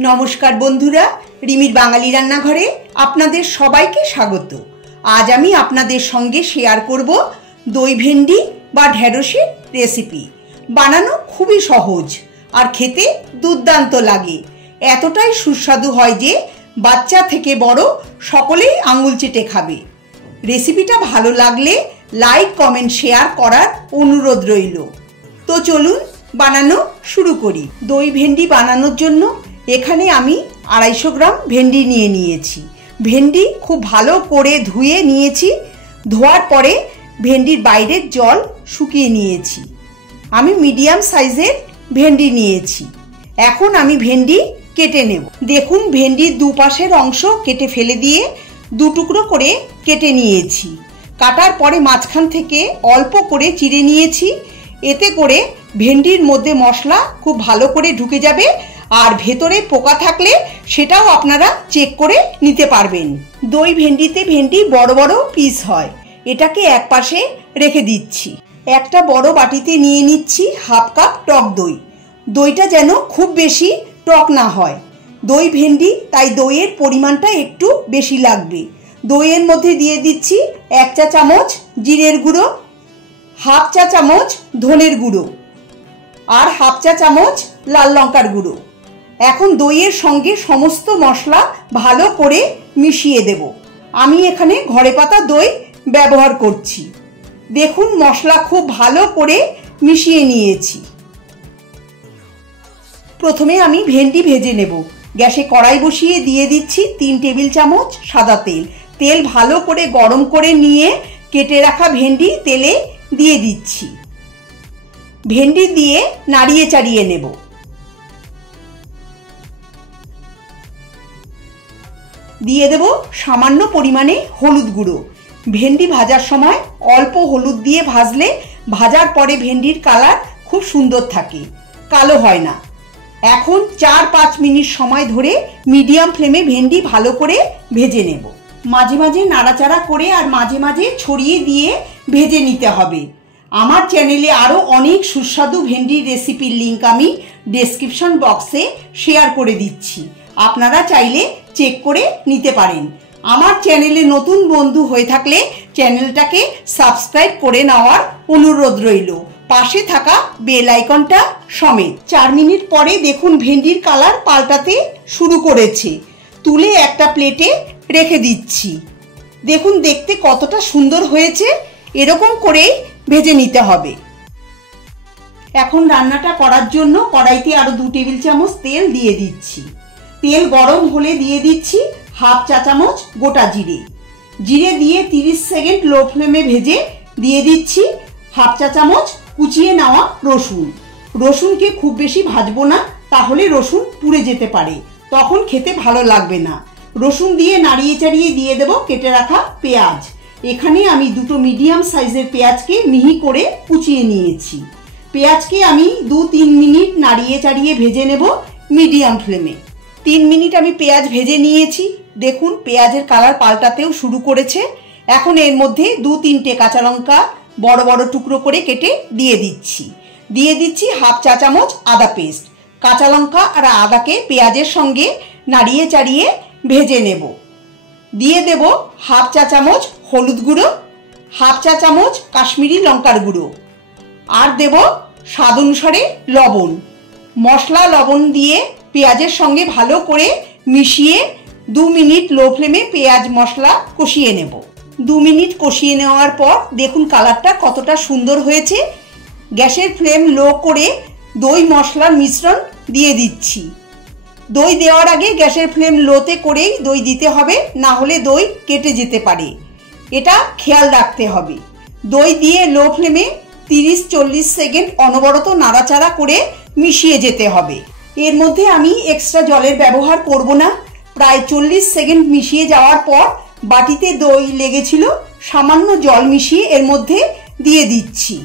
नमस्कार बंधुरा रिमिर बांगाली रान्नाघरे आपनादेर सबाइके स्वागत। आज आमी आपनादेर संगे शेयर करब दई भेंडी बा ढेड़सेर रेसिपि। बानानो खूबई सहज और खेते दुर्दान्त लागे, एतटाई सुस्वादु हय जे बाच्चा थेके बड़ो सकलेई आंगुल चेटे खाबे। रेसिपिटा भालो लागले लाइक कमेंट शेयर करार अनुरोध रइल। तो चलुन बानानो शुरू करी। दई भेंडी बानानोर जोन्नो एखाने आमी 250 ग्राम भेंडी निये नियेछि। भेंडी खूब भालो करे धुए नियेछि। धोयार परे भेंडिर बाइरेर जल शुकिये नियेछि। आमी मीडियम साइजेर भेंडी नियेछि। एखन आमी भेंडी केटे नेब। देखुन भेंडिर दुपाशेर अंश केटे फेले दिए दु टुकरो करे केटे नियेछि। काटार परे माझखान थेके अल्प करे चिरे नियेछि। एते करे भेंडिर मध्य मशला खूब भालो करे ढुके जाबे और भेतरे पोका थाकले सेटाओ आपनारा चेक करे निते पारबेन। दई भेंडिते भेंडी बड़ बड़ पिस हय। एटाके एक पाशे रेखे दिচ্ছি। একটা বড় বাটিতে নিয়ে নিচ্ছি হাফ কাপ টক দই। দইটা যেন খুব বেশি টক না হয়। দই ভেন্ডি তাই দইয়ের পরিমাণটা একটু বেশি লাগবে। দইয়ের মধ্যে দিয়ে দিচ্ছি 1 চা চামচ জিরের গুঁড়ো, হাফ চা চামচ ধনের গুঁড়ো আর হাফ চা চামচ লাল লঙ্কার গুঁড়ো। এখন দইয়ের সঙ্গে সমস্ত মশলা ভালো করে মিশিয়ে দেব। আমি এখানে ঘরে পাতা দই ব্যবহার করছি। দেখুন মশলা খুব ভালো করে মিশিয়ে নিয়েছি। প্রথমে আমি ভেন্ডি ভেজে নেব। গ্যাসে কড়াই বসিয়ে দিয়ে দিচ্ছি 3 টেবিল চামচ সাদা তেল। তেল ভালো করে গরম করে নিয়ে কেটে রাখা ভেন্ডি তেলে দিয়ে দিচ্ছি। ভেন্ডি দিয়ে নাড়িয়ে চাড়িয়ে নেব। দিয়ে দেব সামান্য পরিমাণে হলুদ গুঁড়ো। ভেন্ডি ভাজার সময় অল্প হলুদ দিয়ে ভাজলে ভাজার পরে ভেন্ডির কালার খুব সুন্দর থাকে, কালো হয় না। এখন 4-5 মিনিট সময় ধরে মিডিয়াম ফ্লেমে ভেন্ডি ভালো করে ভেজে নেব। মাঝে মাঝে নাড়াচাড়া করে আর মাঝে মাঝে ছড়িয়ে দিয়ে ভেজে নিতে হবে। আমার চ্যানেলে আরও অনেক সুস্বাদু ভেন্ডির রেসিপির লিঙ্ক আমি ডেসক্রিপশন বক্সে শেয়ার করে দিচ্ছি, আপনারা চাইলে চেক করে নিতে পারেন। আমার চ্যানেলে নতুন বন্ধু হয়ে থাকলে চ্যানেলটাকে সাবস্ক্রাইব করে নেওয়ার অনুরোধ রইল, পাশে থাকা বেল আইকনটা সমেত। 4 মিনিট পরে দেখুন ভেন্ডির কালার পাল্টাতে শুরু করেছে। তুলে একটা প্লেটে রেখে দিচ্ছি। দেখুন দেখতে কতটা সুন্দর হয়েছে। এরকম করেই ভেজে নিতে হবে। এখন রান্নাটা করার জন্য কড়াইতে আরো 2 টেবিল চামচ তেল দিয়ে দিচ্ছি। তেল গরম হলে দিয়ে দিচ্ছি হাফ চা চামচ গোটা জিরে। জিরে দিয়ে 30 সেকেন্ড লো ফ্লেমে ভেজে দিয়ে দিচ্ছি হাফ চা চামচ কুচিয়ে নেওয়া রসুন। রসুনকে খুব বেশি ভাজবো না, তাহলে রসুন পুড়ে যেতে পারে, তখন খেতে ভালো লাগবে না। রসুন দিয়ে নাড়িয়ে চাড়িয়ে দিয়ে দেব কেটে রাখা পেঁয়াজ। এখানে আমি দুটো মিডিয়াম সাইজের পেঁয়াজকে মিহি করে কুচিয়ে নিয়েছি। পেঁয়াজকে আমি 2-3 মিনিট নাড়িয়ে চাড়িয়ে ভেজে নেব মিডিয়াম ফ্লেমে। 3 মিনিট আমি পেঁয়াজ ভেজে নিয়েছি। দেখুন পেঁয়াজের কালার পাল্টাতেও শুরু করেছে। এখন এর মধ্যে 2-3টে কাঁচা লঙ্কা বড় বড় টুকরো করে কেটে দিয়ে দিচ্ছি। দিয়ে দিচ্ছি হাফ চা চামচ আদা পেস্ট। কাঁচা লঙ্কা আর আদাকে পেঁয়াজের সঙ্গে নাড়িয়ে চাড়িয়ে ভেজে নেব। দিয়ে দেব হাফ চা চামচ হলুদ গুঁড়ো, হাফ চা চামচ কাশ্মীরি লঙ্কার গুঁড়ো আর দেব স্বাদ অনুসারে লবণ। মশলা লবণ দিয়ে পেঁয়াজের সঙ্গে ভালো করে মিশিয়ে 2 মিনিট লো ফ্লেমে পেঁয়াজ মশলা কষিয়ে নেব। 2 মিনিট কষিয়ে নেওয়ার পর দেখুন কালারটা কতটা সুন্দর হয়েছে। গ্যাসের ফ্লেম লো করে দই মশলার মিশ্রণ দিয়ে দিচ্ছি। দই দেওয়ার আগে গ্যাসের ফ্লেম লোতে করেই দই দিতে হবে, না হলে দই কেটে যেতে পারে, এটা খেয়াল রাখতে হবে। দই দিয়ে লো ফ্লেমে 30-40 সেকেন্ড অনবরত নাড়াচাড়া করে মিশিয়ে যেতে হবে। এর মধ্যে আমি এক্সট্রা জলের ব্যবহার করব না। প্রায় 40 সেকেন্ড মিশিয়ে যাওয়ার পর বাটিতে দই লেগেছিল, সামান্য জল মিশিয়ে এর মধ্যে দিয়ে দিচ্ছি।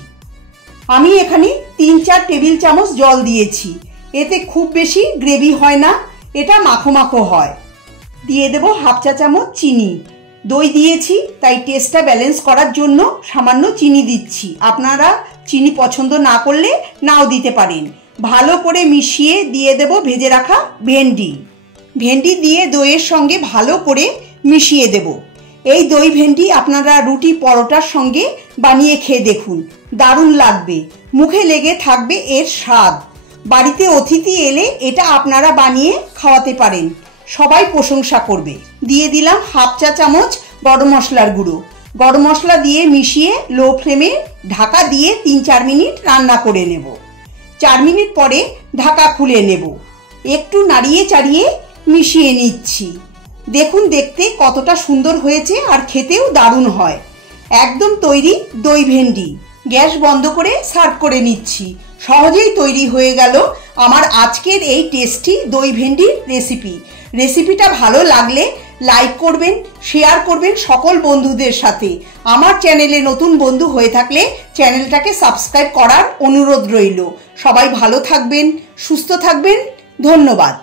আমি এখানে 3-4 টেবিল চামচ জল দিয়েছি। এতে খুব বেশি গ্রেভি হয় না, এটা মাখো মাখো হয়। দিয়ে দেব হাফ চা চামচ চিনি। দই দিয়েছি তাই টেস্টটা ব্যালেন্স করার জন্য সামান্য চিনি দিচ্ছি। আপনারা চিনি পছন্দ না করলে নাও দিতে পারেন। ভালো করে মিশিয়ে দিয়ে দেব ভেজে রাখা ভেন্ডি। ভেন্ডি দিয়ে দইয়ের সঙ্গে ভালো করে মিশিয়ে দেব। এই দই ভেন্ডি আপনারা রুটি পরোটার সঙ্গে বানিয়ে খেয়ে দেখুন, দারুণ লাগবে, মুখে লেগে থাকবে এর স্বাদ। বাড়িতে অতিথি এলে এটা আপনারা বানিয়ে খাওয়াতে পারেন, সবাই প্রশংসা করবে। দিয়ে দিলাম হাফ চা চামচ গরম মশলার গুঁড়ো। গরম মশলা দিয়ে মিশিয়ে লো ফ্লেমে ঢাকা দিয়ে 3-4 মিনিট রান্না করে নেব। 4 মিনিট পরে ঢাকা খুলে নেব। একটু নাড়িয়ে চাড়িয়ে মিশিয়ে নিচ্ছি। দেখুন দেখতে কতটা সুন্দর হয়েছে, আর খেতেও দারুণ হয়। একদম তৈরি দই ভেন্ডি। গ্যাস বন্ধ করে সার্ভ করে নিচ্ছি। সহজেই তৈরি হয়ে গেল আমার আজকের এই টেস্টি দই ভেন্ডির রেসিপি। রেসিপিটা ভালো লাগলে লাইক করবেন, শেয়ার করবেন সকল বন্ধুদের সাথে। আমার চ্যানেলে নতুন বন্ধু হয়ে থাকলে চ্যানেলটাকে সাবস্ক্রাইব করার অনুরোধ রইল। সবাই ভালো থাকবেন, সুস্থ থাকবেন। ধন্যবাদ।